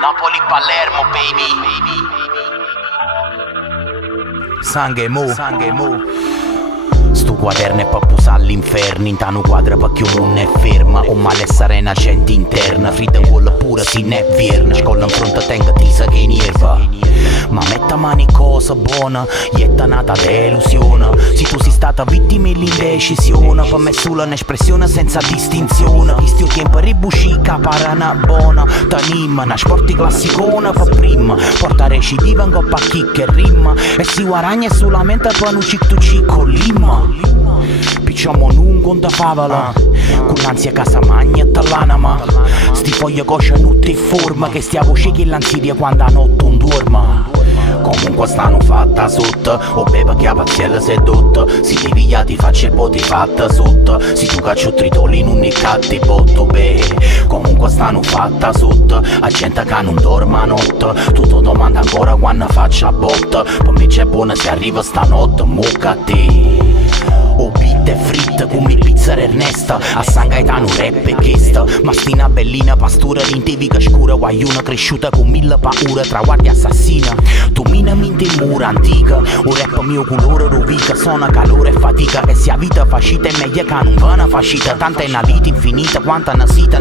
Napoli-Palermo, baby. Sangue mo. Sto quaderno è per pusare all'inferno. Intano quadra per chi non è ferma. O male sarena gente interna. Frida quella pura si ne vierna. Scolla in fronte a tenga tisa che nerva. Ma metta mani cosa buona, ietta nata delusione. Se tu sei stata vittima dell'indecisione, per me solo un'espressione senza distinzione. Visto il tempo ribuscica parana buona. Tanimma una sporti classicona per prima. Portare recidiva in coppa chi che rima. E si guadagna solamente per un cicto cicco limma. Picciamo non conta favola. Con l'ansia casa magna e l'anima. Sti foglie coscia nutte in forma. Che stiamo scegli l'ansidia quando a notte non dorma. Comunque stanno fatta sotto. O beva che a pazziella sedotta. Si diviglia ti faccia e poi ti fatta sotto. Si tu caccio tritoli non ne catti botto beh. Comunque stanno fatta sotto. A gente che non dorma notte. Tutto domanda ancora quando faccia botta. Per me c'è buona se arriva stanotte. Mucca a te. O bitte fritte come pizza Ernesta. A San Gaetano rap e chesta. Ma stina bellina pastura l'intevica scura. Guaiuna cresciuta con mille paure. Tra guardie assassina. Tu minami in te mura antica. O rap mio colore rovica. Sona calore e fatica. E se a vita fascita è meglio che non va una fascita. Tanta è una vita infinita. Quanta una sita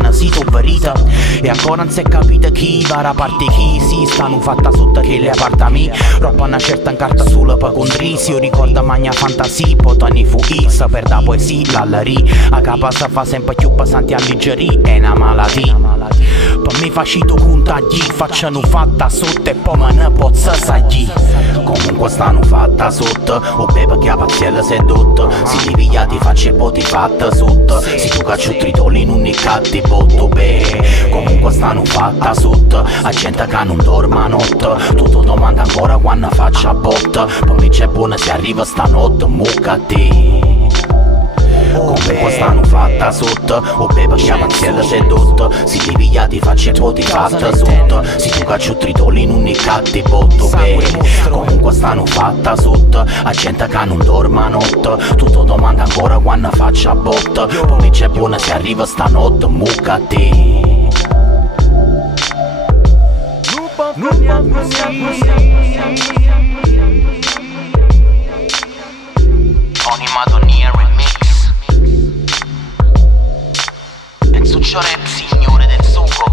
verita. E ancora non si è capita chi va a parte chi. Si stanno fatta sotto che le apartami. Roba una certa in carta sola per condrisi. Io ricordo magna fantasia. Potani fu Isa per da poesia l'allari. A capa si fa sempre più pesanti alleggerì. È una malattia. Per me facito contagli. Facciano fatta sotto e poi me ne pozza sagli. Comunque stanno fatta sotto. O beva che a pazziella sedotta. Si diviglia ti faccia e poi ti fatta sotto. Si tu caccio tritoli non ne catti botto beh. Comunque stanno fatta sotto. A gente che non dorma notte. Tutto domanda ancora quando faccia botta. Per me c'è buona se arriva stanotte. Mucca a te. Comunque stanno fatta sotto. O beva che a pazziella sedotta. Si diviglia ti faccia e poi ti fatta sotto. Si tu caccio tritoli non ne catti botto beh. Comunque stanno fatta sotto. A gente che non dorma notte. Tutto domanda ancora quando faccia botta. Per me c'è buona se arriva stanotte. Mucca a te. Oni Madonia remix. Enzo Rap, signore del sugo.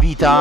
Vita.